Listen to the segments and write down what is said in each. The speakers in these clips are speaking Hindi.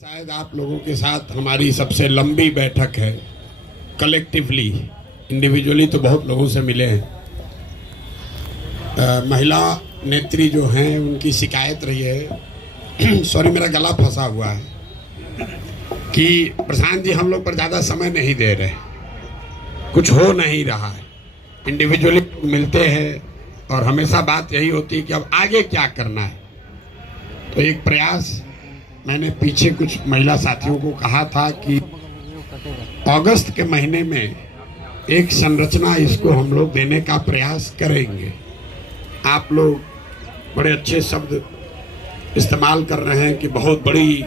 शायद आप लोगों के साथ हमारी सबसे लंबी बैठक है। कलेक्टिवली, इंडिविजुअली तो बहुत लोगों से मिले हैं। महिला नेत्री जो हैं उनकी शिकायत रही है सॉरी मेरा गला फंसा हुआ है कि प्रशांत जी हम लोग पर ज़्यादा समय नहीं दे रहे, कुछ हो नहीं रहा है। इंडिविजुअली मिलते हैं और हमेशा बात यही होती है कि अब आगे क्या करना है। तो एक प्रयास मैंने पीछे कुछ महिला साथियों को कहा था कि अगस्त के महीने में एक संरचना इसको हम लोग देने का प्रयास करेंगे। आप लोग बड़े अच्छे शब्द इस्तेमाल कर रहे हैं कि बहुत बड़ी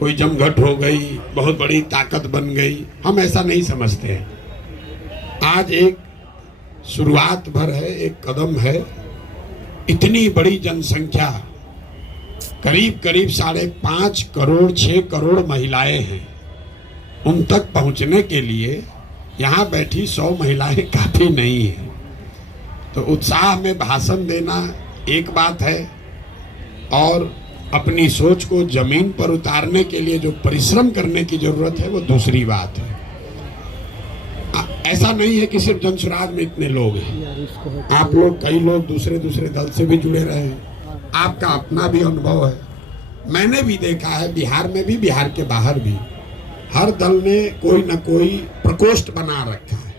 कोई जमघट हो गई, बहुत बड़ी ताकत बन गई। हम ऐसा नहीं समझते हैं। आज एक शुरुआत भर है, एक कदम है। इतनी बड़ी जनसंख्या, करीब करीब 5.5 करोड़ 6 करोड़ महिलाएं हैं। उन तक पहुंचने के लिए यहाँ बैठी 100 महिलाएं काफी नहीं है। तो उत्साह में भाषण देना एक बात है और अपनी सोच को जमीन पर उतारने के लिए जो परिश्रम करने की जरूरत है वो दूसरी बात है। ऐसा नहीं है कि सिर्फ जनसुराज में इतने लोग हैं। आप लोग, कई लोग दूसरे दल से भी जुड़े रहे हैं। आपका अपना भी अनुभव है। मैंने भी देखा है, बिहार में भी, बिहार के बाहर भी, हर दल ने कोई न कोई प्रकोष्ठ बना रखा है,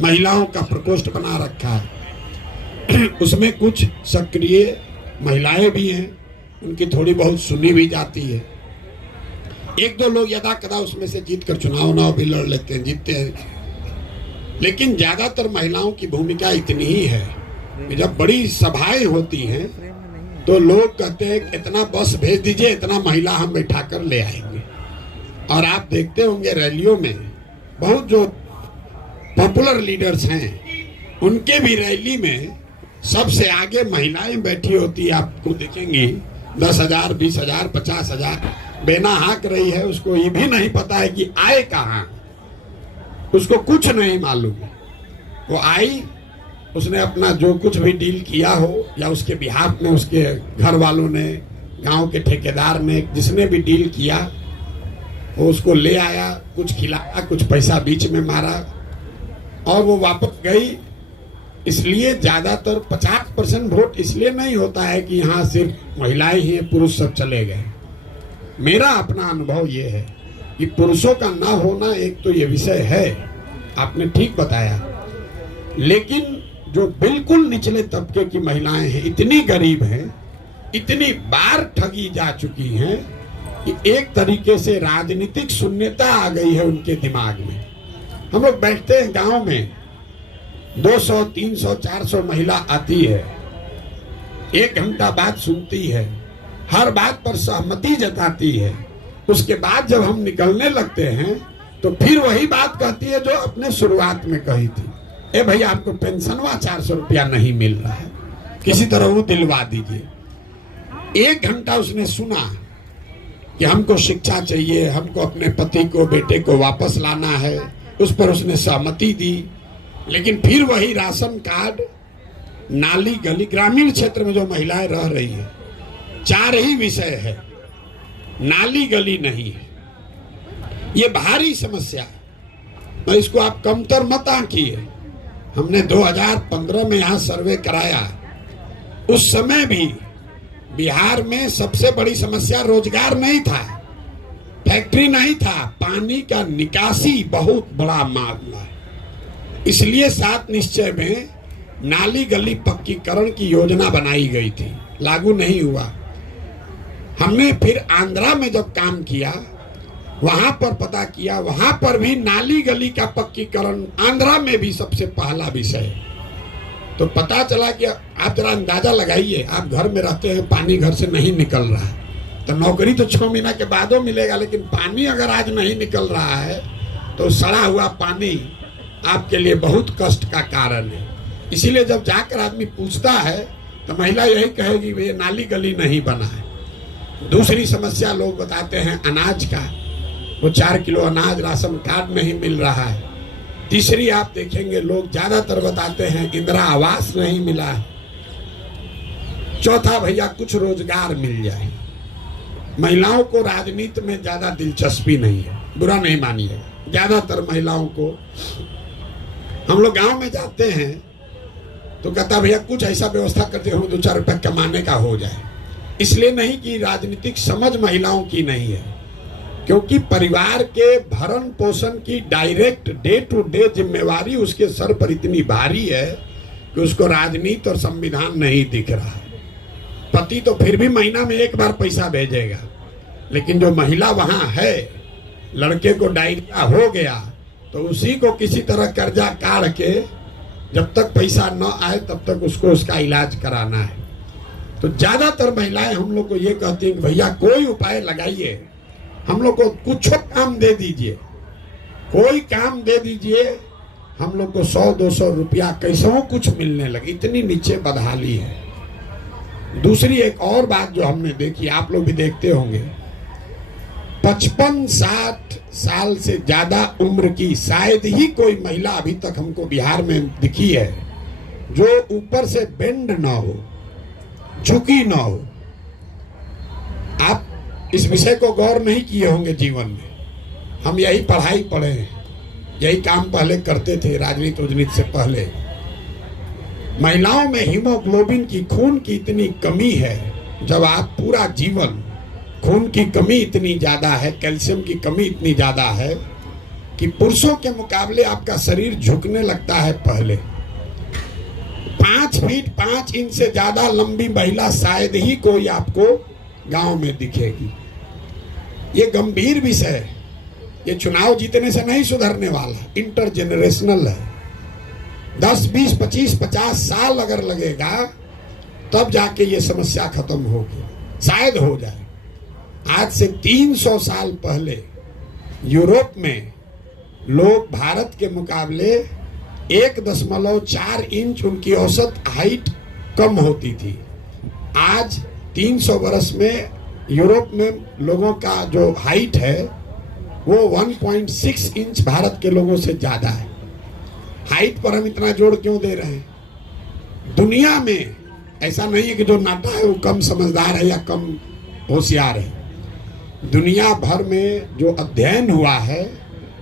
महिलाओं का प्रकोष्ठ बना रखा है। उसमें कुछ सक्रिय महिलाएं भी हैं, उनकी थोड़ी बहुत सुनी भी जाती है। एक दो लोग यदा कदा उसमें से जीतकर चुनाव भी लड़ लेते हैं, जीतते हैं। लेकिन ज्यादातर महिलाओं की भूमिका इतनी ही है कि जब बड़ी सभाएं होती हैं तो लोग कहते हैं इतना बस भेज दीजिए, इतना महिला हम बैठा कर ले आएंगे। और आप देखते होंगे रैलियों में बहुत जो पॉपुलर लीडर्स हैं उनके भी रैली में सबसे आगे महिलाएं बैठी होती है। आपको देखेंगे 10,000 20,000 50,000 बेना हाँक रही है। उसको ये भी नहीं पता है कि आए कहाँ, उसको कुछ नहीं मालूम। वो आई, उसने अपना जो कुछ भी डील किया हो या उसके बिहाफ में उसके घर वालों ने, गांव के ठेकेदार ने, जिसने भी डील किया वो उसको ले आया, कुछ खिलाया, कुछ पैसा बीच में मारा और वो वापस गई। इसलिए ज्यादातर 50% वोट इसलिए नहीं होता है कि यहाँ सिर्फ महिलाएं ही, पुरुष सब चले गए। मेरा अपना अनुभव ये है कि पुरुषों का ना होना एक तो ये विषय है, आपने ठीक बताया। लेकिन जो बिल्कुल निचले तबके की महिलाएं हैं, इतनी गरीब हैं, इतनी बार ठगी जा चुकी हैं कि एक तरीके से राजनीतिक शून्यता आ गई है उनके दिमाग में। हम लोग बैठते हैं गांव में, 200 300 400 महिला आती है, 1 घंटा बात सुनती है, हर बात पर सहमति जताती है। उसके बाद जब हम निकलने लगते हैं तो फिर वही बात कहती है जो अपने शुरुआत में कही थी, ए भाई आपको पेंशनवा 400 रुपया नहीं मिल रहा है, किसी तरह वो दिलवा दीजिए। 1 घंटा उसने सुना कि हमको शिक्षा चाहिए, हमको अपने पति को, बेटे को वापस लाना है, उस पर उसने सहमति दी। लेकिन फिर वही राशन कार्ड, नाली गली, ग्रामीण क्षेत्र में जो महिलाएं रह रही है, 4 ही विषय है, नाली गली नहीं है। ये भारी समस्या है। तो इसको आप कमतर मत आंकिए। हमने 2015 में यहाँ सर्वे कराया। उस समय भी बिहार में सबसे बड़ी समस्या रोजगार नहीं था, फैक्ट्री नहीं था, पानी का निकासी बहुत बड़ा मामला है। इसलिए 7 निश्चय में नाली गली पक्कीकरण की योजना बनाई गई थी, लागू नहीं हुआ। हमने फिर आंध्रा में जब काम किया, वहां पर पता किया, वहां पर भी नाली गली का पक्कीकरण आंध्रा में भी सबसे पहला विषय। तो पता चला कि आप जरा अंदाजा लगाइए, आप घर में रहते हैं, पानी घर से नहीं निकल रहा है, तो नौकरी तो 6 महीना के बाद मिलेगा, लेकिन पानी अगर आज नहीं निकल रहा है तो सड़ा हुआ पानी आपके लिए बहुत कष्ट का कारण है। इसीलिए जब जाकर आदमी पूछता है तो महिला यही कहेगी ये नाली गली नहीं बना है। दूसरी समस्या लोग बताते हैं अनाज का, वो 4 किलो अनाज राशन कार्ड नहीं मिल रहा है। तीसरी आप देखेंगे लोग ज्यादातर बताते हैं इंदिरा आवास नहीं मिला है। चौथा भैया कुछ रोजगार मिल जाए। महिलाओं को राजनीति में ज्यादा दिलचस्पी नहीं है, बुरा नहीं मानिएगा। ज्यादातर महिलाओं को, हम लोग गांव में जाते हैं तो कहता भैया कुछ ऐसा व्यवस्था करते हो 2-4 रुपए कमाने का हो जाए। इसलिए नहीं कि राजनीतिक समझ महिलाओं की नहीं है, क्योंकि परिवार के भरण पोषण की डायरेक्ट डे टू डे जिम्मेवारी उसके सर पर इतनी भारी है कि उसको राजनीति और संविधान नहीं दिख रहा है। पति तो फिर भी महीना में एक बार पैसा भेजेगा, लेकिन जो महिला वहां है, लड़के को डायरिया हो गया तो उसी को किसी तरह कर्जा काढ़ के जब तक पैसा न आए तब तक उसको उसका इलाज कराना है। तो ज्यादातर महिलाएं हम लोग को ये कहती हैं कि भैया कोई उपाय लगाइए, हम लोग को कुछ काम दे दीजिए, कोई काम दे दीजिए, हम लोग को 100-200 रुपया कैसे कुछ मिलने लगे। इतनी नीचे बदहाली है। दूसरी एक और बात जो हमने देखी, आप लोग भी देखते होंगे, 55-60 साल से ज्यादा उम्र की शायद ही कोई महिला अभी तक हमको बिहार में दिखी है जो ऊपर से बेंड ना हो, झुकी ना हो। आप इस विषय को गौर नहीं किए होंगे जीवन में। हम यही पढ़ाई पढ़े हैं, यही काम पहले करते थे राजनीति से पहले। महिलाओं में हीमोग्लोबिन की, खून की इतनी कमी है, जब आप पूरा जीवन खून की कमी इतनी ज्यादा है, कैल्शियम की कमी इतनी ज्यादा है कि पुरुषों के मुकाबले आपका शरीर झुकने लगता है। पहले 5 फीट 5 इंच से ज्यादा लंबी महिला शायद ही कोई आपको गांव में दिखेगी। ये गंभीर विषय है, ये चुनाव जीतने से नहीं सुधरने वाला, इंटरजेनरेशनल है। 10, 20, 25, 50 साल अगर लगेगा तब जाके ये समस्या खत्म होगी, शायद हो जाए। आज से 300 साल पहले यूरोप में लोग भारत के मुकाबले 1.4 इंच उनकी औसत हाइट कम होती थी। आज 300 वर्ष में यूरोप में लोगों का जो हाइट है वो 1.6 इंच भारत के लोगों से ज्यादा है। हाइट पर हम इतना जोर क्यों दे रहे हैं? दुनिया में ऐसा नहीं है कि जो नाटा है वो कम समझदार है या कम होशियार है। दुनिया भर में जो अध्ययन हुआ है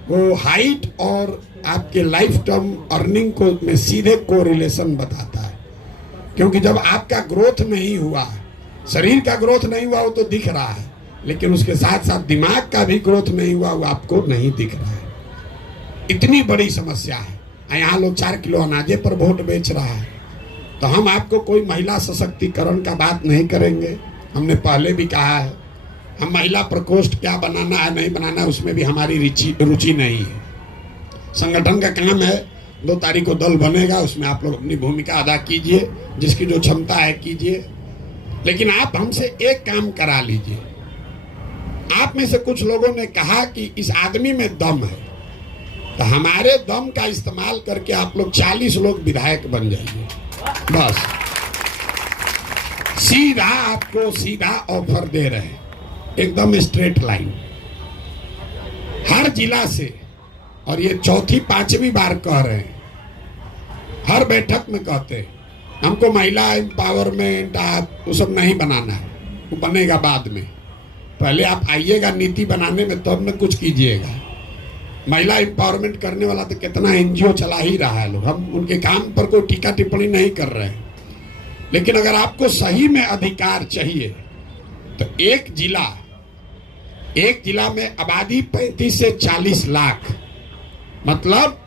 वो हाइट और आपके लाइफ टर्म अर्निंग को में सीधे कोरिलेशन बताता है। क्योंकि जब आपका ग्रोथ नहीं हुआ, शरीर का ग्रोथ नहीं हुआ, वो तो दिख रहा है, लेकिन उसके साथ साथ दिमाग का भी ग्रोथ नहीं हुआ, वो आपको नहीं दिख रहा है। इतनी बड़ी समस्या है। यहाँ लोग 4 किलो अनाजे पर वोट बेच रहा है। तो हम आपको कोई महिला सशक्तिकरण का बात नहीं करेंगे। हमने पहले भी कहा है, हम महिला प्रकोष्ठ क्या बनाना है नहीं बनाना है उसमें भी हमारी रुचि नहीं है। संगठन का काम है, 2 तारीख को दल बनेगा, उसमें आप लोग अपनी भूमिका अदा कीजिए, जिसकी जो क्षमता है कीजिए। लेकिन आप हमसे एक काम करा लीजिए। आप में से कुछ लोगों ने कहा कि इस आदमी में दम है, तो हमारे दम का इस्तेमाल करके आप लोग 40 लोग विधायक बन जाइए। बस सीधा आपको सीधा ऑफर दे रहे हैं, एकदम स्ट्रेट लाइन हर जिला से। और ये 4थी 5वीं बार कह रहे हैं, हर बैठक में कहते हैं हमको महिला एम्पावरमेंट वो सब नहीं बनाना है, वो बनेगा बाद में। पहले आप आइएगा नीति बनाने में, तब में कुछ कीजिएगा। महिला एम्पावरमेंट करने वाला तो कितना एनजीओ चला ही रहा है लोग, हम उनके काम पर कोई टीका टिप्पणी नहीं कर रहे हैं। लेकिन अगर आपको सही में अधिकार चाहिए तो एक जिला में आबादी 35 से 40 लाख, मतलब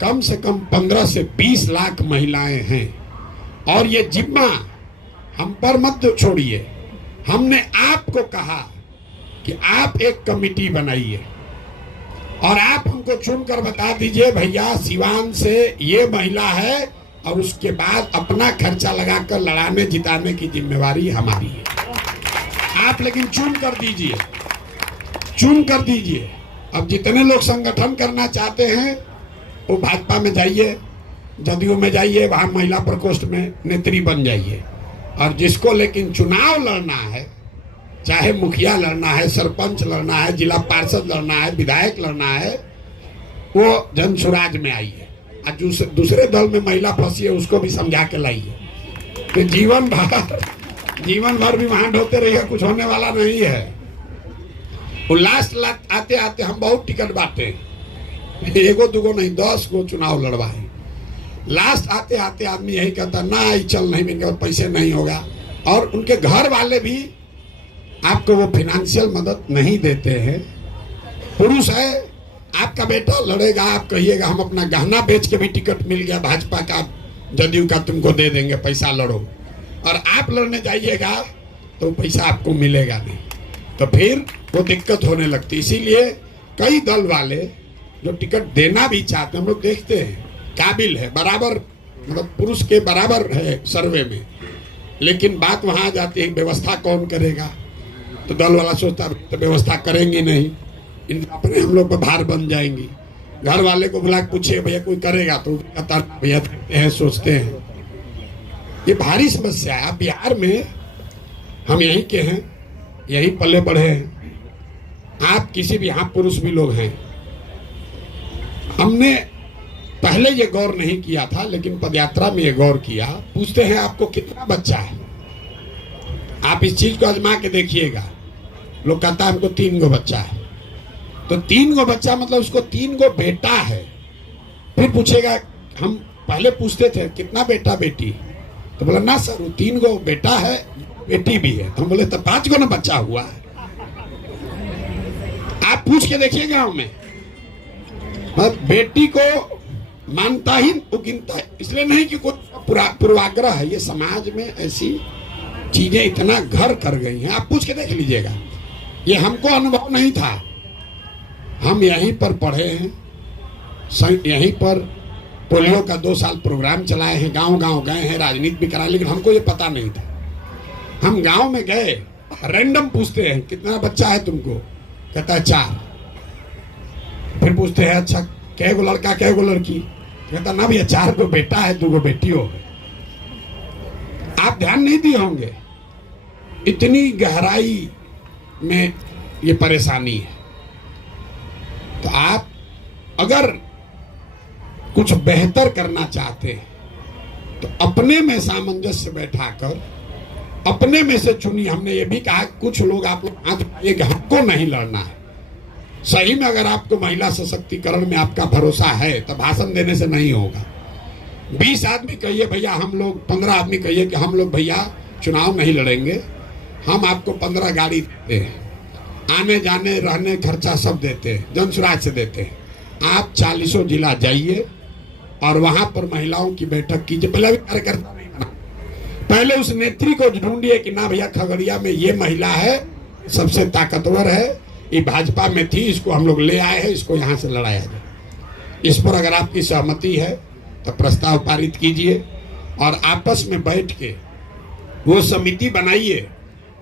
कम से कम 15 से 20 लाख महिलाएं हैं। और ये जिम्मा हम पर मत छोड़िए। हमने आपको कहा कि आप एक कमेटी बनाइए और आप हमको चुनकर बता दीजिए भैया सिवान से ये महिला है, और उसके बाद अपना खर्चा लगाकर लड़ाने जिताने की जिम्मेवारी हमारी है। आप लेकिन चुन कर दीजिए। अब जितने लोग संगठन करना चाहते हैं वो भाजपा में जाइए, जदयू में जाइए, वहां महिला प्रकोष्ठ में नेत्री बन जाइए। और जिसको लेकिन चुनाव लड़ना है, चाहे मुखिया लड़ना है, सरपंच लड़ना है, जिला पार्षद लड़ना है, विधायक लड़ना है, वो जन स्वराज में आइए। और दूसरे दल में महिला फंसी है उसको भी समझा के लाइए। तो जीवन भर भी वहां ढोते रहिए, कुछ होने वाला नहीं है। वो लास्ट आते आते हम बहुत टिकट बांटे, एगो दुगो नहीं 10 गो चुनाव लड़वाए। लास्ट आते आते आदमी यही कहता ना चल नहीं मिलेगा, पैसे नहीं होगा। और उनके घर वाले भी आपको वो फाइनेंशियल मदद नहीं देते हैं। पुरुष है, आपका बेटा लड़ेगा, आप कहिएगा हम अपना गहना बेच के भी टिकट मिल गया भाजपा का, जदयू का, तुमको दे देंगे, पैसा लड़ो। और आप लड़ने जाइएगा तो पैसा आपको मिलेगा नहीं, तो फिर वो दिक्कत होने लगती। इसीलिए कई दल वाले जो टिकट देना भी चाहते हैं, हम लोग देखते हैं काबिल है, बराबर, मतलब पुरुष के बराबर है सर्वे में, लेकिन बात वहां आ जाती है व्यवस्था कौन करेगा। तो दल वाला सोचता तो व्यवस्था करेंगे नहीं, इन अपने हम लोग पर भार बन जाएंगी। घर वाले को बुला के पूछे भैया कोई करेगा, तो कहता भैया देखते हैं, सोचते हैं। ये भारी समस्या है। बिहार में हम यहीं के हैं, यहीं पले बढ़े हैं। आप किसी भी, यहाँ पुरुष भी लोग हैं, हमने पहले ये गौर नहीं किया था, लेकिन पदयात्रा में ये गौर किया। पूछते हैं आपको कितना बच्चा है, आप इस चीज को आजमा के देखिएगा। लोग कहता है हमको 3 गो बच्चा है, तो 3 गो बच्चा मतलब उसको 3 गो बेटा है। फिर पूछेगा, हम पहले पूछते थे कितना बेटा बेटी, तो बोला ना सर वो 3 गो बेटा है, बेटी भी है। तो हम बोले तो 5 गो ना बच्चा हुआ है। आप पूछ के देखिए गांव में, बेटी को मानता ही वो गिनता है, इसलिए नहीं कि कोई पूर्वाग्रह है। ये समाज में ऐसी चीजें इतना घर कर गई हैं, आप पूछ के देख लीजिएगा। ये हमको अनुभव नहीं था, हम यहीं पर पढ़े हैं, यहीं पर पोलियो का 2 साल प्रोग्राम चलाए हैं, गांव गांव गए हैं, राजनीति भी कराए, लेकिन हमको ये पता नहीं था। हम गांव में गए, रैंडम पूछते हैं कितना बच्चा है तुमको, कहता है 4। फिर पूछते हैं अच्छा कै गो लड़का कै गो लड़की, कहता ना भैया 4 गो बेटा है, 2 गो बेटी हो। आप ध्यान नहीं दिए होंगे, इतनी गहराई में ये परेशानी है। तो आप अगर कुछ बेहतर करना चाहते हैं तो अपने में सामंजस्य बैठाकर अपने में से चुनिए। हमने ये भी कहा कुछ लोग, आप लोग हाथ उठाइए कि हमको नहीं लड़ना है। सही में अगर आपको महिला सशक्तिकरण में आपका भरोसा है तो भाषण देने से नहीं होगा। 20 आदमी कहिए भैया हम लोग, 15 आदमी कहिए कि हम लोग भैया चुनाव नहीं लड़ेंगे, हम आपको 15 गाड़ी देते हैं, आने जाने रहने खर्चा सब देते हैं, जनसुराज से देते हैं। आप 40 जिला जाइए और वहां पर महिलाओं की बैठक कीजिए। पहले भी कार्यकर्ता नहीं बना, पहले उस नेत्री को ढूंढिए कि ना भैया खगड़िया में ये महिला है, सबसे ताकतवर है, ये भाजपा में थी, इसको हम लोग ले आए हैं, इसको यहाँ से लड़ाया जाए। इस पर अगर आपकी सहमति है तो प्रस्ताव पारित कीजिए और आपस में बैठ के वो समिति बनाइए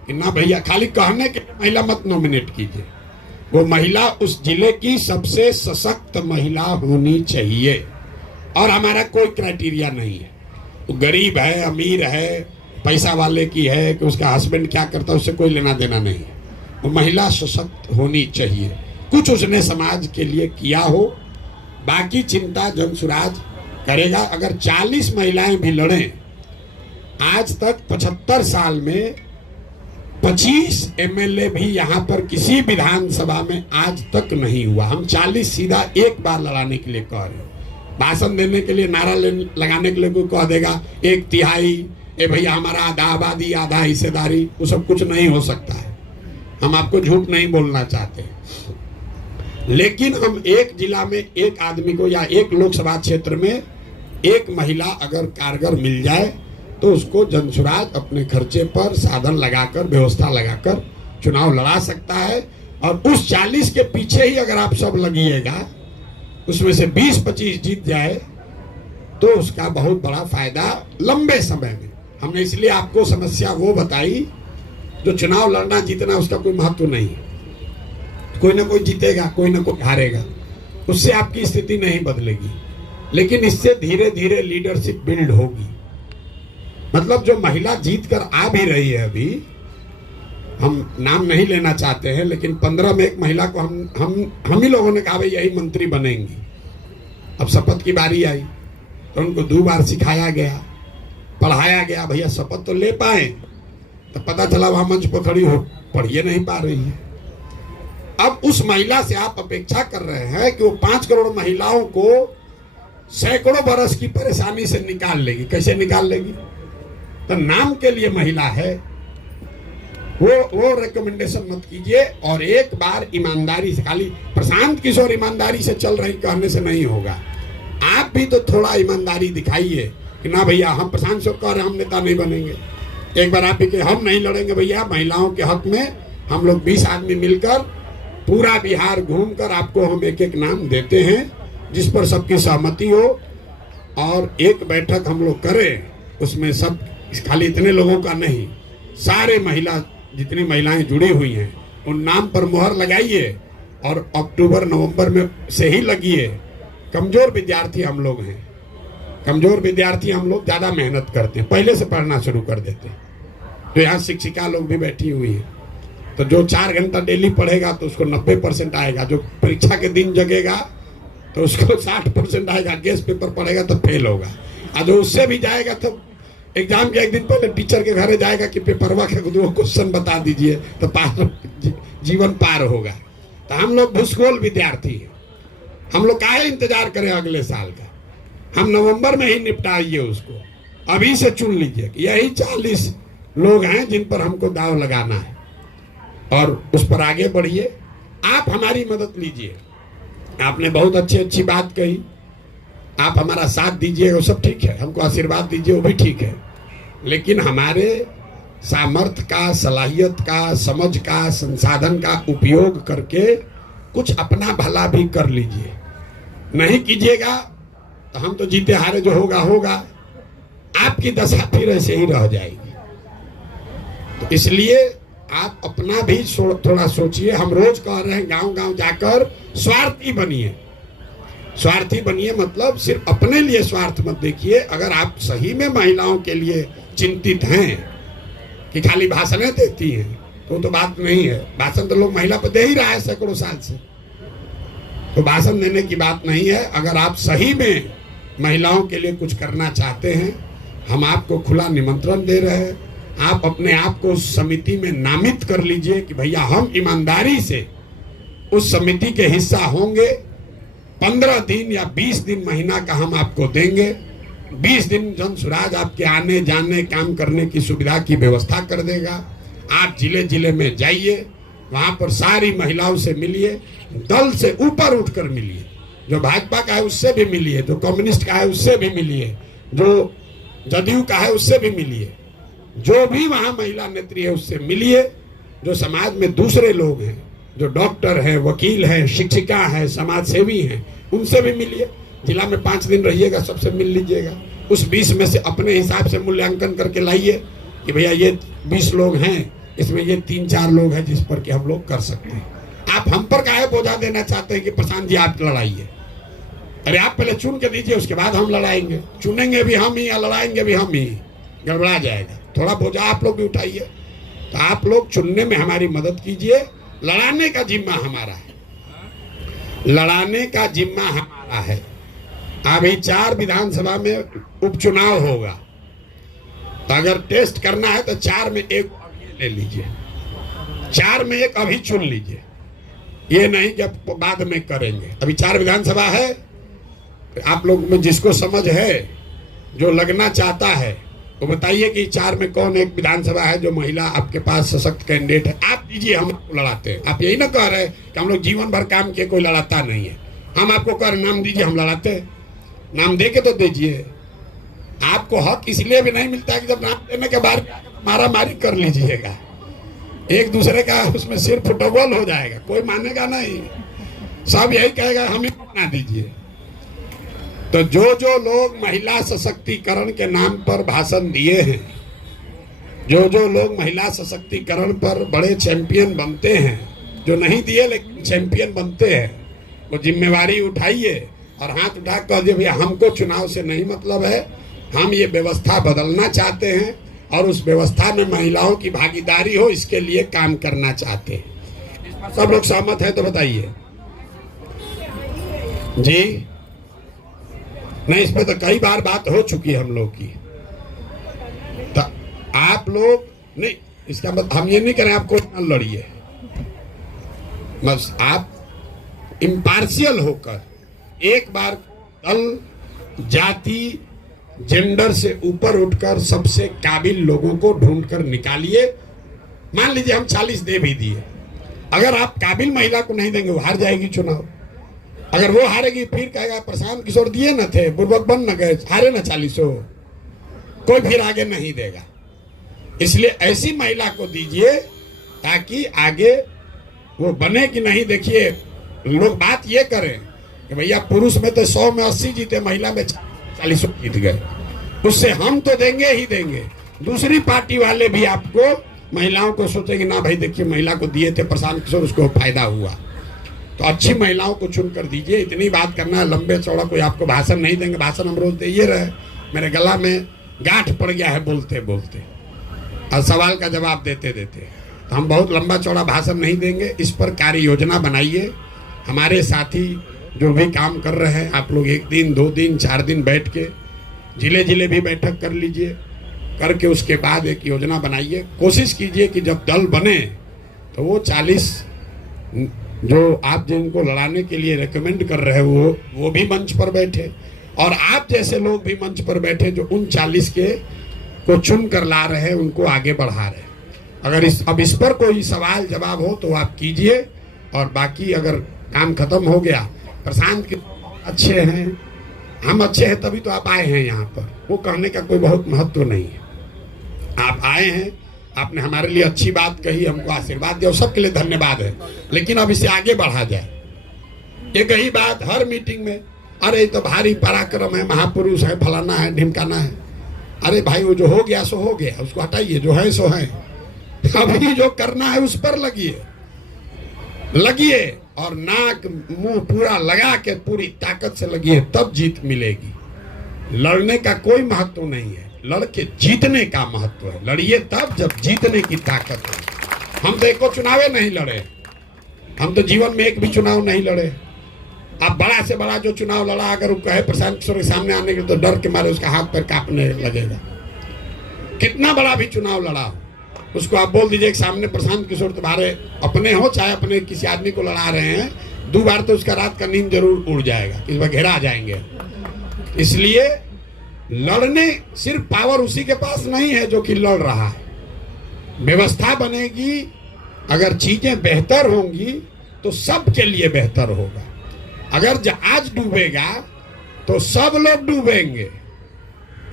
कि ना भैया खाली कहने के महिला मत नॉमिनेट कीजिए, वो महिला उस जिले की सबसे सशक्त महिला होनी चाहिए। और हमारा कोई क्राइटेरिया नहीं है, वो गरीब है, अमीर है, पैसा वाले की है, कि उसका हस्बैंड क्या करता है, उससे कोई लेना देना नहीं है। वो महिला सशक्त होनी चाहिए, कुछ उसने समाज के लिए किया हो, बाकी चिंता जनसुराज करेगा। अगर 40 महिलाएं भी लड़ें, आज तक 75 साल में 25 एमएलए भी यहाँ पर किसी विधानसभा में आज तक नहीं हुआ। हम 40 सीधा एक बार लड़ाने के लिए कह रहे हैं। भाषण देने के लिए, नारा लगाने के लिए कोई कह देगा 1/3, ए भैया हमारा आधा आबादी आधा हिस्सेदारी, वो सब कुछ नहीं हो सकता है। हम आपको झूठ नहीं बोलना चाहते, लेकिन हम एक जिला में एक आदमी को या एक लोकसभा क्षेत्र में एक महिला अगर कारगर मिल जाए तो उसको जनसुराज अपने खर्चे पर साधन लगाकर, व्यवस्था लगाकर चुनाव लड़ा सकता है। और उस 40 के पीछे ही अगर आप सब लगिएगा, उसमें से 20-25 जीत जाए तो उसका बहुत बड़ा फायदा लंबे समय में। हमने इसलिए आपको समस्या वो बताई, जो चुनाव लड़ना जीतना उसका कोई महत्व नहीं है, कोई ना कोई जीतेगा, कोई ना कोई हारेगा, उससे आपकी स्थिति नहीं बदलेगी, लेकिन इससे धीरे धीरे लीडरशिप बिल्ड होगी। मतलब जो महिला जीत कर आ भी रही है, अभी हम नाम नहीं लेना चाहते हैं, लेकिन 15 में एक महिला को हम ही लोगों ने कहा भाई यही मंत्री बनेंगी। अब शपथ की बारी आई तो उनको 2 बार सिखाया गया, पढ़ाया गया, भैया शपथ तो ले पाए, तो पता चला वहां मंच पर खड़ी हो पढ़िए नहीं पा रही है। अब उस महिला से आप अपेक्षा कर रहे हैं कि वो 5 करोड़ महिलाओं को सैकड़ों बरस की परेशानी से निकाल लेगी। कैसे निकाल लेगी? तो नाम के लिए महिला है, वो रिकमेंडेशन मत कीजिए। और एक बार ईमानदारी से, खाली प्रशांत किशोर ईमानदारी से चल रही कहने से नहीं होगा, आप भी तो थोड़ा ईमानदारी दिखाइए कि ना भैया हम प्रशांत किशोर कह रहे हम नेता नहीं बनेंगे। एक बार आप ही के हम नहीं लड़ेंगे भैया, महिलाओं के हक में हम लोग 20 आदमी मिलकर पूरा बिहार घूमकर आपको हम एक एक नाम देते हैं जिस पर सबकी सहमति हो, और एक बैठक हम लोग करें, उसमें सब, खाली इतने लोगों का नहीं, सारे महिला जितनी महिलाएं जुड़ी हुई हैं उन नाम पर मुहर लगाइए और अक्टूबर नवंबर में से ही लगिए। कमजोर विद्यार्थी हम लोग हैं, कमजोर विद्यार्थी हम लोग ज़्यादा मेहनत करते हैं, पहले से पढ़ना शुरू कर देते हैं। तो यहाँ शिक्षिका लोग भी बैठी हुई हैं, तो जो 4 घंटा डेली पढ़ेगा तो उसको 90% आएगा, जो परीक्षा के दिन जगेगा तो उसको 60% आएगा, गेस्ट पेपर पढ़ेगा तो फेल होगा, और जो उससे भी जाएगा तो एग्जाम के एक दिन पहले टीचर के घर जाएगा कि पेपरवा के 2 क्वेश्चन बता दीजिए तो जीवन पार होगा। तो हम लोग भूसगोल विद्यार्थी हैं, हम लोग काहे इंतजार करें अगले साल का? हम नवंबर में ही निपटाइए उसको, अभी से चुन लीजिए कि यही 40 लोग हैं जिन पर हमको दाव लगाना है, और उस पर आगे बढ़िए। आप हमारी मदद लीजिए। आपने बहुत अच्छी बात कही, आप हमारा साथ दीजिए, वो सब ठीक है, हमको आशीर्वाद दीजिए, वो भी ठीक है, लेकिन हमारे सामर्थ्य का, सलाहियत का, समझ का, संसाधन का उपयोग करके कुछ अपना भला भी कर लीजिए। नहीं कीजिएगा तो हम तो जीते हारे जो होगा होगा, आपकी दशा फिर ऐसे ही रह जाएगी। तो इसलिए आप अपना भी थोड़ा सोचिए। हम रोज कह रहे हैं गांव गांव जाकर स्वार्थी बनिए। स्वार्थी बनिए मतलब सिर्फ अपने लिए स्वार्थ मत देखिए। अगर आप सही में महिलाओं के लिए चिंतित हैं कि खाली भाषणें देती हैं तो बात नहीं है। भाषण तो लोग महिला पर दे ही रहा है सैकड़ों साल से, तो भाषण देने की बात नहीं है। अगर आप सही में महिलाओं के लिए कुछ करना चाहते हैं, हम आपको खुला निमंत्रण दे रहे हैं। आप अपने आप को उस समिति में नामित कर लीजिए कि भैया हम ईमानदारी से उस समिति के हिस्सा होंगे। 15 दिन या 20 दिन महीना का हम आपको देंगे। 20 दिन जन सुराज आपके आने जाने काम करने की सुविधा की व्यवस्था कर देगा। आप जिले जिले में जाइए, वहां पर सारी महिलाओं से मिलिए, दल से ऊपर उठकर मिलिए। जो भाजपा का है उससे भी मिलिए, जो कम्युनिस्ट का है उससे भी मिलिए, जो जदयू का है उससे भी मिलिए, जो भी वहां महिला नेत्री है उससे मिलिए। जो समाज में दूसरे लोग हैं, जो डॉक्टर है, वकील है, शिक्षिका है, समाज सेवी हैं, उनसे भी मिलिए। जिला में 5 दिन रहिएगा, सबसे मिल लीजिएगा। उस 20 में से अपने हिसाब से मूल्यांकन करके लाइए कि भैया ये 20 लोग हैं, इसमें ये 3-4 लोग हैं जिस पर कि हम लोग कर सकते हैं। आप हम पर काहे बोझा देना चाहते हैं कि प्रशांत जी आप लड़ाइए? अरे आप पहले चुन के दीजिए, उसके बाद हम लड़ाएंगे। चुनेंगे भी हम ही या लड़ाएंगे भी हम ही, गड़बड़ा जाएगा। थोड़ा बोझा आप लोग भी उठाइए। तो आप लोग चुनने में हमारी मदद कीजिए। लड़ाने का जिम्मा हमारा है, लड़ाने का जिम्मा हमारा है। अभी 4 विधानसभा में उपचुनाव होगा, तो अगर टेस्ट करना है तो 4 में 1 ले लीजिए, 4 में 1 अभी चुन लीजिए। ये नहीं कि बाद में करेंगे। अभी 4 विधानसभा है। आप लोग में जिसको समझ है, जो लगना चाहता है, वो बताइए कि 4 में कौन एक विधानसभा है जो महिला आपके पास सशक्त कैंडिडेट है। आप दीजिए, हम लड़ाते हैं। आप यही ना कह रहे कि हम लोग जीवन भर काम किए, कोई लड़ाता नहीं है। हम आपको कह रहे नाम दीजिए, हम लड़ाते हैं। नाम दे के तो दीजिए। आपको हक इसलिए भी नहीं मिलता कि जब नाम देने के बाद मारा मारी कर लीजिएगा, एक दूसरे का उसमें सिर फुटबॉल हो जाएगा, कोई मानेगा नहीं। सब यही कहेगा हमें बना दीजिए। तो जो लोग महिला सशक्तिकरण के नाम पर भाषण दिए हैं, जो लोग महिला सशक्तिकरण पर बड़े चैंपियन बनते हैं, जो नहीं दिए लेकिन चैंपियन बनते हैं, वो जिम्मेवारी उठाइए और हाथ उठा कर दिए भैया हमको चुनाव से नहीं मतलब है, हम ये व्यवस्था बदलना चाहते हैं और उस व्यवस्था में महिलाओं की भागीदारी हो, इसके लिए काम करना चाहते हैं। सब लोग सहमत है तो बताइए जी। नहीं, इस पे तो कई बार बात हो चुकी है हम लोग की। तो आप लोग नहीं, इसका मतलब हम ये नहीं करें आपको न लड़िए, बस आप इम्पार्शियल होकर एक बार दल, जाति, जेंडर से ऊपर उठकर सबसे काबिल लोगों को ढूंढकर निकालिए। मान लीजिए हम 40 दे भी दिए, अगर आप काबिल महिला को नहीं देंगे वो हार जाएगी चुनाव। अगर वो हारेगी फिर कहेगा प्रशांत किशोर दिए न थे, बुर्बक बन न गए, हारे न 40, कोई फिर आगे नहीं देगा। इसलिए ऐसी महिला को दीजिए ताकि आगे वो बने कि नहीं। देखिए लोग बात ये करें कि भैया पुरुष में तो 100 में 80 जीते, महिला में 40 जीत गए, उससे हम तो देंगे ही देंगे। दूसरी पार्टी वाले भी आपको महिलाओं को सोचेंगे ना भाई देखिए महिला को दिए थे प्रशांत किशोर, उसको फायदा हुआ। तो अच्छी महिलाओं को चुनकर दीजिए। इतनी बात करना है, लंबे चौड़ा कोई आपको भाषण नहीं देंगे। भाषण हम रोज दे ये रहे, मेरे गला में गांठ पड़ गया है बोलते बोलते और सवाल का जवाब देते देते। तो हम बहुत लंबा चौड़ा भाषण नहीं देंगे। इस पर कार्य योजना बनाइए। हमारे साथी जो भी काम कर रहे हैं, आप लोग 1 दिन 2 दिन 4 दिन बैठ के जिले जिले भी बैठक कर लीजिए, करके उसके बाद एक योजना बनाइए। कोशिश कीजिए कि जब दल बने तो वो 40 जो आप जिनको लड़ाने के लिए रेकमेंड कर रहे हो वो भी मंच पर बैठे, और आप जैसे लोग भी मंच पर बैठे जो उन 40 के को चुन कर ला रहे हैं, उनको आगे बढ़ा रहे हैं। अगर अब इस पर कोई सवाल जवाब हो तो आप कीजिए, और बाकी अगर काम खत्म हो गया, प्रशांत के अच्छे हैं, हम अच्छे हैं तभी तो आप आए हैं यहाँ पर, वो कहने का कोई बहुत महत्व नहीं है। आप आए हैं, आपने हमारे लिए अच्छी बात कही, हमको आशीर्वाद दिया, सबके लिए धन्यवाद है। लेकिन अब इसे आगे बढ़ा जाए। ये कही बात हर मीटिंग में, अरे तो भारी पराक्रम है, महापुरुष है, फलाना है, ढिमकाना है। अरे भाई वो जो हो गया सो हो गया, उसको हटाइए, जो है सो है। अभी जो करना है उस पर लगिए और नाक मुंह पूरा लगा के पूरी ताकत से लगिए, तब जीत मिलेगी। लड़ने का कोई महत्व नहीं है, लड़के जीतने का महत्व है। लड़िए तब जब जीतने की ताकत है। हम तो एको चुनावे नहीं लड़े, हम तो जीवन में एक भी चुनाव नहीं लड़े। अब बड़ा से बड़ा जो चुनाव लड़ा, अगर वो कहे प्रशांत किशोर के सामने आने के तो डर के मारे उसका हाथ पैर कांपने लगेगा। कितना बड़ा भी चुनाव लड़ा, उसको आप बोल दीजिए कि सामने प्रशांत किशोर तुम्हारे अपने हो चाहे अपने किसी आदमी को लड़ा रहे हैं, 2 बार तो उसका रात का नींद जरूर उड़ जाएगा, इस बार घेरा जाएंगे। इसलिए लड़ने सिर्फ पावर उसी के पास नहीं है जो कि लड़ रहा है। व्यवस्था बनेगी, अगर चीजें बेहतर होंगी तो सबके लिए बेहतर होगा। अगर जहाज डूबेगा तो सब लोग डूबेंगे।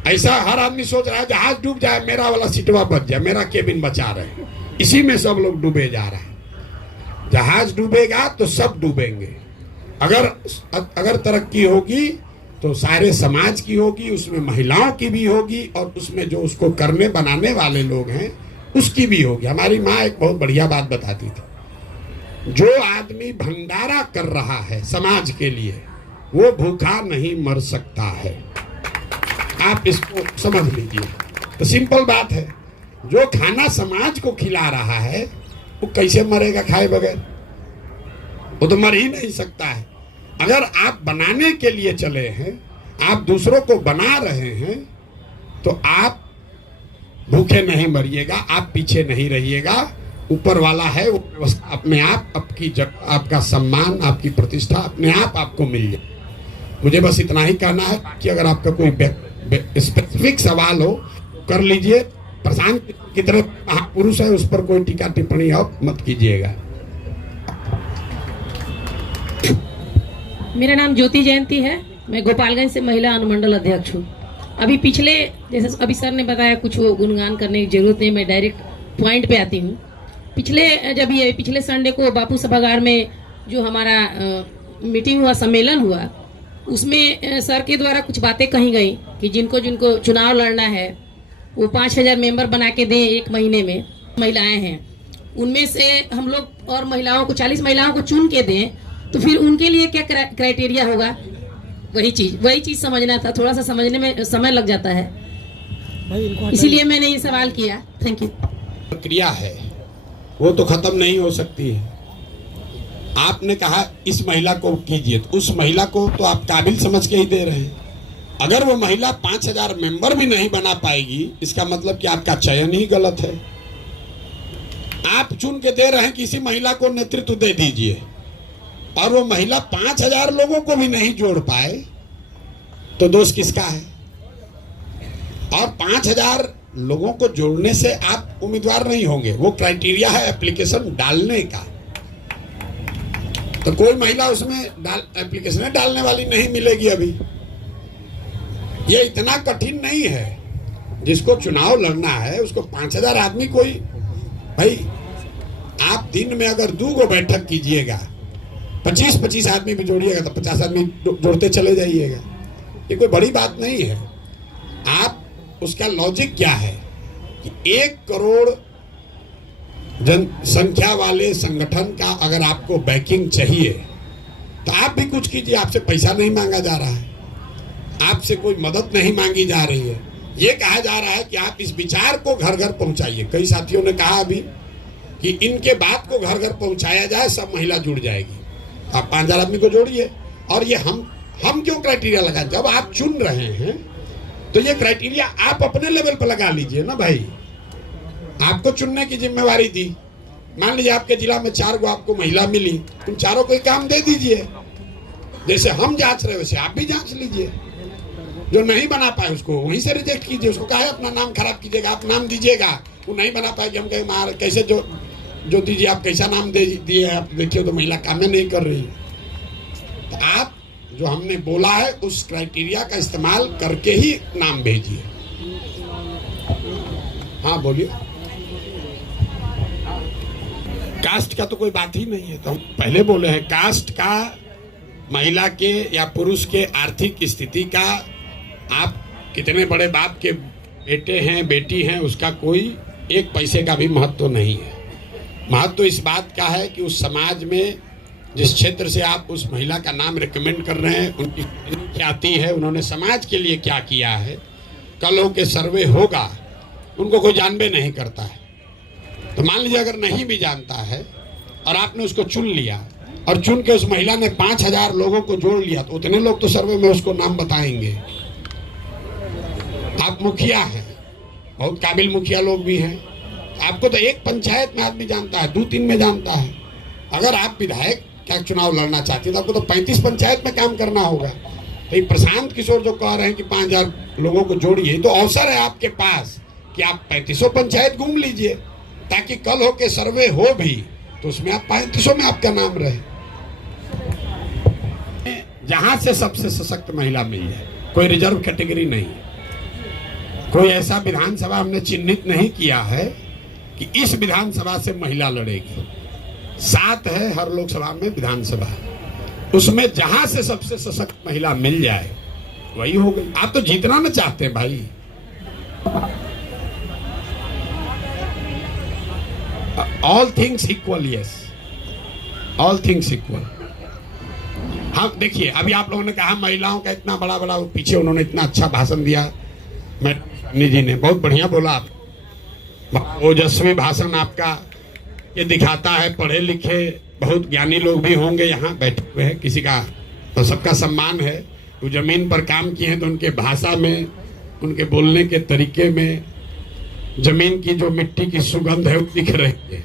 ऐसा हर आदमी सोच रहा है जहाज डूब जाए मेरा वाला सीटवा बच जाए, मेरा केबिन बचा रहे, इसी में सब लोग डूबे जा रहे हैं। जहाज डूबेगा तो सब डूबेंगे। अगर तरक्की होगी तो सारे समाज की होगी, उसमें महिलाओं की भी होगी, और उसमें जो उसको करने बनाने वाले लोग हैं उसकी भी होगी। हमारी माँ एक बहुत बढ़िया बात बताती थी, जो आदमी भंडारा कर रहा है समाज के लिए वो भूखा नहीं मर सकता है। आप इसको समझ लीजिए। तो सिंपल बात है, जो खाना समाज को खिला रहा है वो कैसे मरेगा खाए बगैर? वो तो मर ही नहीं सकता है। अगर आप बनाने के लिए चले हैं, आप दूसरों को बना रहे हैं, तो आप भूखे नहीं मरिएगा, आप पीछे नहीं रहिएगा। ऊपर वाला है वो व्यवस्था अपने आप, आपकी जगह, आपका सम्मान, आपकी प्रतिष्ठा अपने आप आपको मिल जाए। मुझे बस इतना ही कहना है कि अगर आपका कोई स्पेसिफिक सवाल हो कर लीजिए। प्रशांत की तरफ महापुरुष है, उस पर कोई टीका टिप्पणी आप मत कीजिएगा। मेरा नाम ज्योति जयंती है, मैं गोपालगंज से महिला अनुमंडल अध्यक्ष हूँ। अभी पिछले, जैसे अभी सर ने बताया, कुछ वो गुणगान करने की जरूरत नहीं, मैं डायरेक्ट पॉइंट पे आती हूँ। पिछले संडे को बापू सभागार में जो हमारा मीटिंग हुआ, सम्मेलन हुआ, उसमें सर के द्वारा कुछ बातें कही गई कि जिनको जिनको चुनाव लड़ना है वो 5000 मेंबर बना के दें 1 महीने में। महिलाएं हैं, उनमें से हम लोग और महिलाओं को 40 महिलाओं को चुन के दें, तो फिर उनके लिए क्या क्राइटेरिया होगा? वही चीज समझना था। थोड़ा सा समझने में समय लग जाता है, इसीलिए मैंने ये सवाल किया। Thank you. प्रक्रिया है वो तो खत्म नहीं हो सकती है। आपने कहा इस महिला को कीजिए, तो उस महिला को तो आप काबिल समझ के ही दे रहे हैं। अगर वो महिला 5000 मेंबर भी नहीं बना पाएगी, इसका मतलब कि आपका चयन ही गलत है। आप चुन के दे रहे हैं, किसी महिला को नेतृत्व दे दीजिए, और वो महिला 5,000 लोगों को भी नहीं जोड़ पाए, तो दोष किसका है? और 5,000 लोगों को जोड़ने से आप उम्मीदवार नहीं होंगे, वो क्राइटेरिया है एप्लीकेशन डालने का। तो कोई महिला उसमें एप्लीकेशन डालने वाली नहीं मिलेगी अभी। ये इतना कठिन नहीं है, जिसको चुनाव लड़ना है उसको 5,000 आदमी, कोई भाई आप दिन में अगर 2 बैठक कीजिएगा, 25-25 आदमी भी जोड़िएगा तो 50 आदमी जोड़ते चले जाइएगा। ये कोई बड़ी बात नहीं है। आप उसका लॉजिक क्या है कि 1 करोड़ जनसंख्या वाले संगठन का अगर आपको बैकिंग चाहिए तो आप भी कुछ कीजिए। आपसे पैसा नहीं मांगा जा रहा है, आपसे कोई मदद नहीं मांगी जा रही है। ये कहा जा रहा है कि आप इस विचार को घर घर पहुंचाइए। कई साथियों ने कहा अभी कि इनके बात को घर घर पहुंचाया जाए, सब महिला जुड़ जाएगी। आप 5,000 आदमी को जोड़िए। और ये हम क्यों क्राइटेरिया लगाएं? जब आप चुन रहे हैं तो ये क्राइटेरिया आप अपने लेवल पर लगा लीजिए ना भाई। आपको चुनने की जिम्मेवारी दी। मान लीजिए आपके जिला में 4 गो आपको महिला मिली, तुम चारों को काम दे दीजिए। जैसे हम जांच रहे वैसे आप भी जांच लीजिए। जो नहीं बना पाए उसको वहीं से रिजेक्ट कीजिए। उसको कहा है अपना नाम खराब कीजिएगा, आप नाम दीजिएगा, वो नहीं बना पाएगी, हम कहें कैसे जो दीजिए, आप कैसा नाम दे दिए है, आप देखिए तो महिला काम नहीं कर रही। तो आप जो हमने बोला है उस क्राइटेरिया का इस्तेमाल करके ही नाम भेजिए। हाँ बोलिए। कास्ट का तो कोई बात ही नहीं है। तो हम पहले बोले हैं कास्ट का, महिला के या पुरुष के आर्थिक स्थिति का, आप कितने बड़े बाप के बेटे हैं बेटी हैं, उसका कोई 1 पैसे का भी महत्व नहीं है। महत्व इस बात का है कि उस समाज में जिस क्षेत्र से आप उस महिला का नाम रिकमेंड कर रहे हैं, उनकी ख्याति है, उन्होंने समाज के लिए क्या किया है। कल हो के सर्वे होगा, उनको कोई जानबे नहीं करता है। तो मान लीजिए अगर नहीं भी जानता है और आपने उसको चुन लिया और चुन के उस महिला ने 5,000 लोगों को जोड़ लिया, तो उतने लोग तो सर्वे में उसको नाम बताएंगे। आप मुखिया हैं, बहुत काबिल मुखिया लोग भी हैं, आपको तो 1 पंचायत में आदमी जानता है, 2-3 में जानता है। अगर आप विधायक का चुनाव लड़ना चाहते हैं तो आपको तो 35 पंचायत में काम करना होगा। तो ये प्रशांत किशोर जो कह रहे हैं कि 5,000 लोगों को जोड़िए, तो अवसर है आपके पास कि आप 3500 पंचायत घूम लीजिए, ताकि कल हो के सर्वे हो भी तो उसमें आप 3500 में आपका नाम रहे। जहां से सबसे सशक्त महिला मिल जाए, कोई रिजर्व कैटेगरी नहीं, कोई ऐसा विधानसभा हमने चिन्हित नहीं किया है कि इस विधानसभा से महिला लड़ेगी। 7 है हर लोकसभा में विधानसभा, उसमें जहां से सबसे सशक्त महिला मिल जाए वही हो गई। आप तो जीतना ना चाहते हैं भाई। All things equal, yes, all things equal. हाँ देखिए, अभी आप लोगों ने कहा महिलाओं का इतना बड़ा बड़ा, पीछे उन्होंने इतना अच्छा भाषण दिया, मैडम जी ने बहुत बढ़िया बोला। आप ओजस्वी भाषण आपका, ये दिखाता है पढ़े लिखे बहुत ज्ञानी लोग भी होंगे यहाँ बैठे हुए हैं, किसी का तो सबका सम्मान है। वो जमीन पर काम किए हैं तो उनके भाषा में, उनके बोलने के तरीके में जमीन की जो मिट्टी की सुगंध है वो दिख रही है।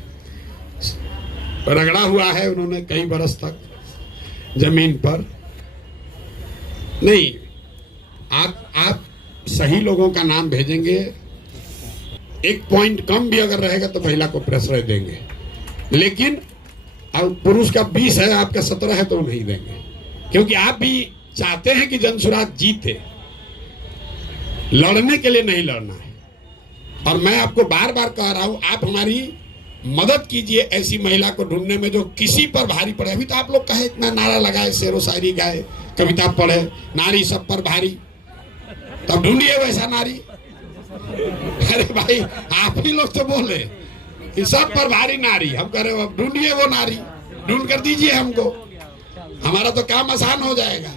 रगड़ा हुआ है उन्होंने कई बरस तक जमीन पर। नहीं, आप सही लोगों का नाम भेजेंगे, 1 पॉइंट कम भी अगर रहेगा तो महिला को प्रश्रय देंगे। लेकिन अब पुरुष का 20 है, आपका 17 है तो नहीं देंगे, क्योंकि आप भी चाहते हैं कि जनसुराज जीते। लड़ने के लिए नहीं लड़ना है। और मैं आपको बार बार कह रहा हूं, आप हमारी मदद कीजिए ऐसी महिला को ढूंढने में जो किसी पर भारी पड़े। अभी तो आप लोग कहे इतना नारा लगाए, शेरो शायरी गाए, कविता पढ़े, नारी सब पर भारी, तब ढूंढिए वैसा नारी। अरे भाई आप ही लोग तो बोले कि सब पर भारी नारी, हम कह रहे हो अब ढूंढिए वो नारी, ढूंढ कर दीजिए हमको, हमारा तो काम आसान हो जाएगा।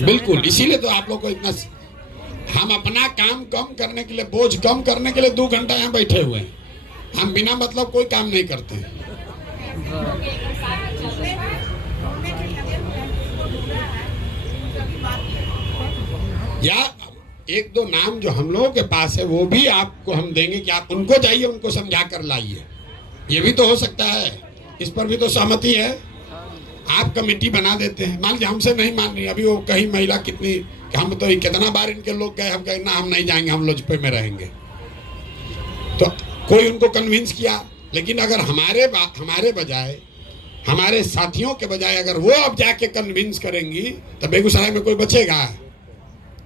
बिल्कुल, इसीलिए तो आप लोग को इतना, हम अपना काम कम करने के लिए, बोझ कम करने के लिए 2 घंटा यहाँ बैठे हुए हैं। हम बिना मतलब कोई काम नहीं करते हैं। या एक दो नाम जो हम लोगों के पास है वो भी आपको हम देंगे कि आप उनको जाइए, उनको समझा कर लाइए। ये भी तो हो सकता है, इस पर भी तो सहमति है। आप कमेटी बना देते हैं, मान लीजिए हमसे नहीं मान रही, अभी वो कहीं महिला कितनी, हम तो कितना बार इनके लोग गए, हम कहे ना हम नहीं जाएंगे, हम लोजपे में रहेंगे, तो कोई उनको कन्विंस किया। लेकिन अगर हमारे बजाय, हमारे साथियों के बजाय अगर वो अब जाके कन्विंस करेंगी तो बेगूसराय में कोई बचेगा?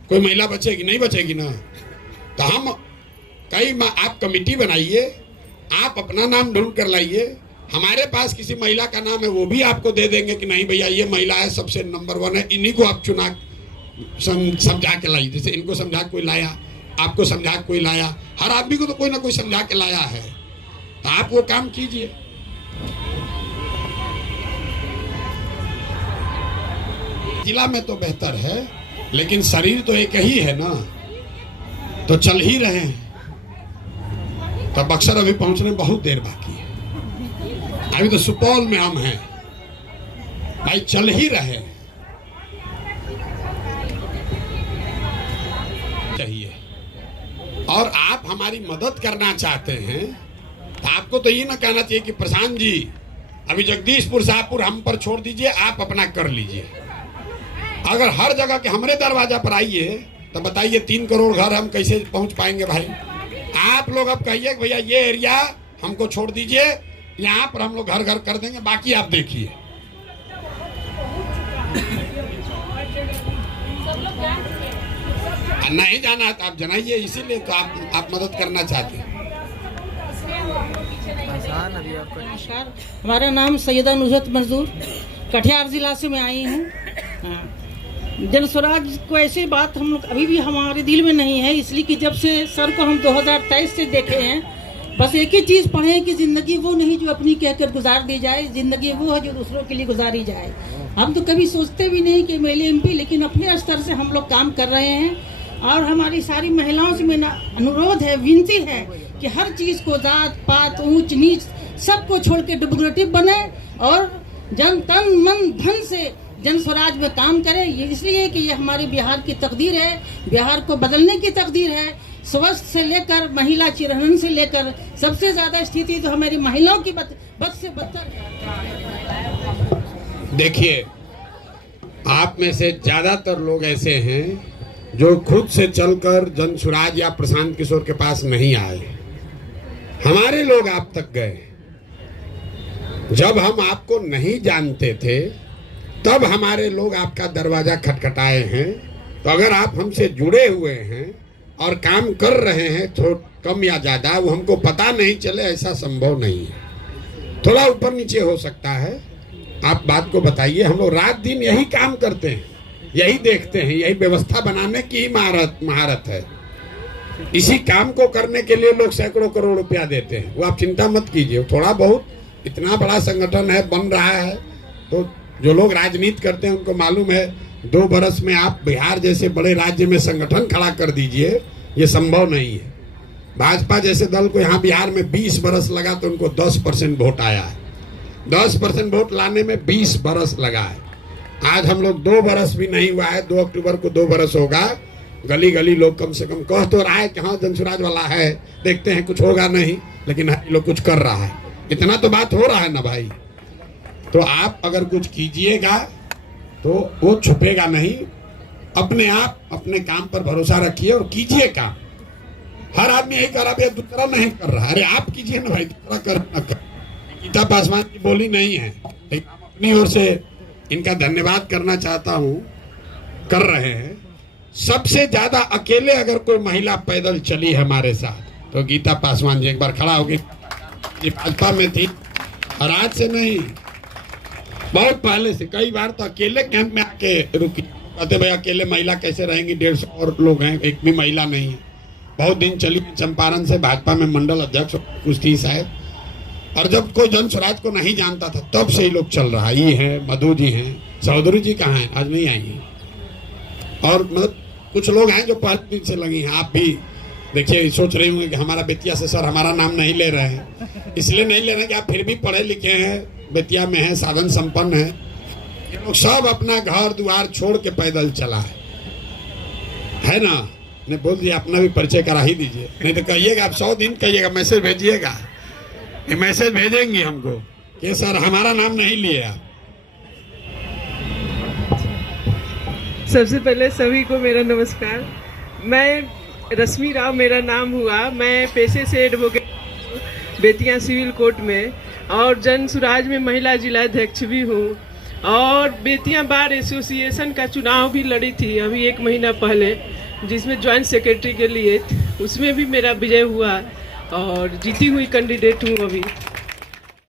कोई महिला बचेगी? नहीं बचेगी ना। तो हम आप कमेटी बनाइए, आप अपना नाम ढूंढ कर लाइए, हमारे पास किसी महिला का नाम है वो भी आपको दे देंगे कि नहीं भैया ये महिला है, सबसे नंबर 1 है, इन्हीं को आप चुना समझा के लाइए। जैसे इनको समझा कोई लाया, आपको समझा कोई लाया, हर आदमी को तो कोई ना कोई समझा के लाया है, तो आप वो काम कीजिए। जिला में तो बेहतर है, लेकिन शरीर तो एक ही है ना, तो चल ही रहे हैं। तो बक्सर अभी पहुंचने में बहुत देर बाकी है, अभी तो सुपौल में हम हैं भाई, चल ही रहे चाहिए। और आप हमारी मदद करना चाहते हैं तो आपको तो ये ना कहना चाहिए कि प्रशांत जी अभी जगदीशपुर शाहपुर हम पर छोड़ दीजिए, आप अपना कर लीजिए। अगर हर जगह के हमारे दरवाजा पर आइए तो बताइए 3 करोड़ घर हम कैसे पहुंच पाएंगे भाई? आप लोग अब कहिए भैया ये एरिया हमको छोड़ दीजिए, यहाँ पर हम लोग घर घर कर देंगे, बाकी आप देखिए। नहीं जाना तो आप जनाइए, इसीलिए तो आप मदद करना चाहते हैं। नमस्कार, हमारा नाम सैयदा नुसरत मंजूर, कटिहार जिला से मैं आई हूँ। जन स्वराज को ऐसी बात हम लोग अभी भी हमारे दिल में नहीं है, इसलिए कि जब से सर को हम 2023 से देखे हैं, बस एक ही चीज़ पढ़े हैं कि ज़िंदगी वो नहीं जो अपनी कहकर गुजार दी जाए, ज़िंदगी वो है जो दूसरों के लिए गुजारी जाए। हम तो कभी सोचते भी नहीं कि मेले MP, लेकिन अपने स्तर से हम लोग काम कर रहे हैं। और हमारी सारी महिलाओं से मेरा अनुरोध है, विनती है कि हर चीज़ को, जात पात ऊंच नीच सबको छोड़ के डेमोक्रेटिक बने और जन तन मन धन से जन स्वराज में काम करें। ये इसलिए कि ये हमारे बिहार की तकदीर है, बिहार को बदलने की तकदीर है। स्वास्थ्य से लेकर महिला चिरहरण से लेकर सबसे ज्यादा स्थिति तो हमारी महिलाओं की बद से बदतर। देखिए, आप में से ज्यादातर लोग ऐसे हैं जो खुद से चलकर जन स्वराज या प्रशांत किशोर के पास नहीं आए। हमारे लोग आप तक गए। जब हम आपको नहीं जानते थे तब हमारे लोग आपका दरवाजा खटखटाए हैं। तो अगर आप हमसे जुड़े हुए हैं और काम कर रहे हैं, थोड़ा कम या ज़्यादा, वो हमको पता नहीं चले, ऐसा संभव नहीं है। थोड़ा ऊपर नीचे हो सकता है, आप बात को बताइए। हम लोग रात दिन यही काम करते हैं, यही देखते हैं, यही व्यवस्था बनाने की ही महारत है। इसी काम को करने के लिए लोग सैकड़ों करोड़ रुपया देते हैं, वो आप चिंता मत कीजिए। थोड़ा बहुत, इतना बड़ा संगठन है, बन रहा है, तो जो लोग राजनीति करते हैं उनको मालूम है 2 बरस में आप बिहार जैसे बड़े राज्य में संगठन खड़ा कर दीजिए, ये संभव नहीं है। भाजपा जैसे दल को यहाँ बिहार में 20 बरस लगा तो उनको 10% वोट आया है। 10% वोट लाने में 20 बरस लगा है। आज हम लोग 2 बरस भी नहीं हुआ है, 2 अक्टूबर को 2 बरस होगा। गली गली लोग कम से कम कह तो रहा है कि हाँ जन स्वराज वाला है, देखते हैं कुछ होगा नहीं, लेकिन लोग कुछ कर रहा है। इतना तो बात हो रहा है ना भाई। तो आप अगर कुछ कीजिएगा तो वो छुपेगा नहीं। अपने आप अपने काम पर भरोसा रखिए और कीजिए काम। हर आदमी यही कर रहा है, दूसरा नहीं कर रहा। अरे आप कीजिए ना भाई, दूसरा कर ना कर। गीता पासवान की बोली नहीं है, लेकिन अपनी ओर से इनका धन्यवाद करना चाहता हूँ, कर रहे हैं। सबसे ज्यादा अकेले अगर कोई महिला पैदल चली हमारे साथ तो गीता पासवान जी। एक बार खड़ा होगी, भाजपा में थी और आज से नहीं, बहुत पहले से। कई बार तो अकेले कैंप में आके रुकी, कहते भाई अकेले महिला कैसे रहेंगी, 150 और लोग हैं, एक भी महिला नहीं है। बहुत दिन चली चंपारण से, भाजपा में मंडल अध्यक्ष कुछ थी शायद। और जब कोई जन स्वराज को नहीं जानता था तब से ही लोग चल रहा है। ये है मधु जी हैं, चौधरी जी कहाँ हैं, आज नहीं आई हैं। और मतलब कुछ लोग हैं जो 5 दिन से लगी हैं। आप भी देखिए, सोच रहे होंगे कि हमारा बेतिया से सर हमारा नाम नहीं ले रहे हैं। इसलिए नहीं ले रहे हैं कि आप फिर भी पढ़े लिखे हैं, बेतिया में है, साधन संपन्न है। ये लोग सब अपना घर द्वार छोड़ के पैदल चला है ना। ने बोल दिया अपना भी परिचय करा ही दीजिए, नहीं तो कहिएगा आप 100 दिन कहिएगा, मैसेज भेजिएगा, ये मैसेज भेजेंगे हमको कि सर हमारा नाम नहीं लिए आप। सबसे पहले सभी को मेरा नमस्कार। मैं रश्मि राव मेरा नाम हुआ। मैं पेशे से एडवोकेट बेतिया सिविल कोर्ट में और जन सुराज में महिला जिला अध्यक्ष भी हूँ और बेतिया बार एसोसिएशन का चुनाव भी लड़ी थी अभी 1 महीना पहले, जिसमें ज्वाइंट सेक्रेटरी के लिए, उसमें भी मेरा विजय हुआ और जीती हुई कैंडिडेट हूँ अभी।